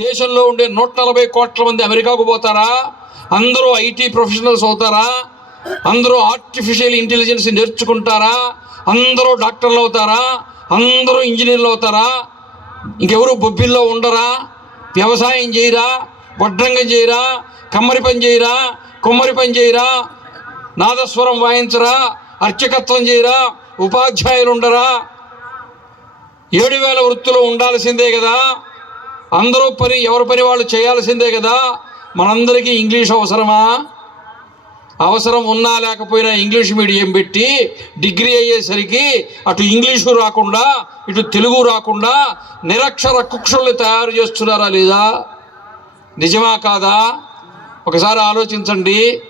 దేశంలో ఉండే నూట నలభై కోట్ల మంది అమెరికాకు పోతారా? అందరూ ఐటీ ప్రొఫెషనల్స్ అవుతారా? అందరూ ఆర్టిఫిషియల్ ఇంటెలిజెన్స్ నేర్చుకుంటారా? అందరూ డాక్టర్లు అవుతారా? అందరూ ఇంజనీర్లు అవుతారా? ఇంకెవరు బొబ్బిల్లో ఉండరా? వ్యవసాయం చేయరా? వడ్రంగం చేయరా? కమ్మరి పని చేయరా? కుమ్మరి పని చేయరా? నాదస్వరం వాయించరా? అర్చకత్వం చేయరా? ఉపాధ్యాయులు ఉండరా? ఏడు వేల వృత్తులు ఉండాల్సిందే కదా. అందరూ పని ఎవరి పని వాళ్ళు చేయాల్సిందే కదా. మనందరికీ ఇంగ్లీష్ అవసరమా? అవసరం ఉన్నా లేకపోయినా ఇంగ్లీష్ మీడియం పెట్టి డిగ్రీ అయ్యేసరికి అటు ఇంగ్లీషు రాకుండా ఇటు తెలుగు రాకుండా నిరక్షర కుక్షుల్ని తయారు చేస్తున్నారా లేదా? నిజమా కాదా? ఒకసారి ఆలోచించండి.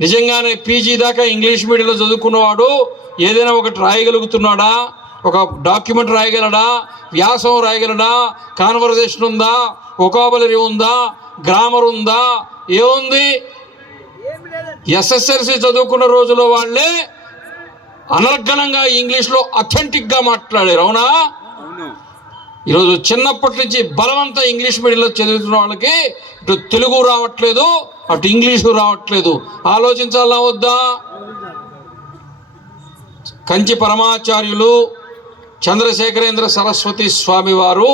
నిజంగానే పీజీ దాకా ఇంగ్లీష్ మీడియంలో చదువుకున్నవాడు ఏదైనా ఒకటి రాయగలుగుతున్నాడా? ఒక డాక్యుమెంట్ రాయగలడా? వ్యాసం రాయగలడా? కాన్వర్జేషన్ ఉందా? ఒకాబలరీ ఉందా? గ్రామర్ ఉందా? ఏముంది? ఎస్ఎస్ఎల్సి చదువుకున్న రోజుల్లో వాళ్ళే అనర్గణంగా ఇంగ్లీష్లో అథెంటిక్గా మాట్లాడారు అవునా? ఈరోజు చిన్నప్పటి నుంచి బలవంత ఇంగ్లీష్ మీడియంలో చదువుతున్న వాళ్ళకి ఇటు తెలుగు రావట్లేదు అటు ఇంగ్లీషు రావట్లేదు. ఆలోచించాలా వద్దా? కంచి పరమాచార్యులు చంద్రశేఖరేంద్ర సరస్వతి స్వామి వారు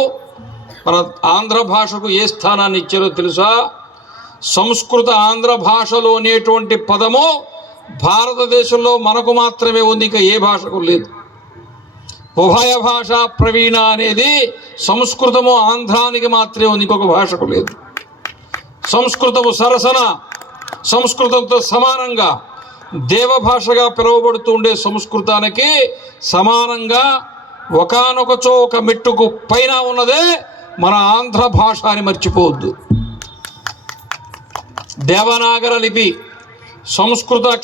మన ఆంధ్ర భాషకు ఏ స్థానాన్ని ఇచ్చారో తెలుసా? సంస్కృత ఆంధ్ర భాషలోనేటువంటి పదము భారతదేశంలో మనకు మాత్రమే ఉంది ఇంకా ఏ భాషకు లేదు. ఉభయ భాష ప్రవీణ అనేది సంస్కృతము ఆంధ్రానికి మాత్రమే ఉంది ఇంకొక భాషకు లేదు. సంస్కృతము సరసన సంస్కృతంతో సమానంగా దేవభాషగా పిలువబడుతూ ఉండే సంస్కృతానికి సమానంగా ఒకనొకచో ఒక మెట్టుకు పైన ఉన్నదే మన ఆంధ్ర భాష అని మర్చిపోవద్దు. దేవనాగర లిపి సంస్కృత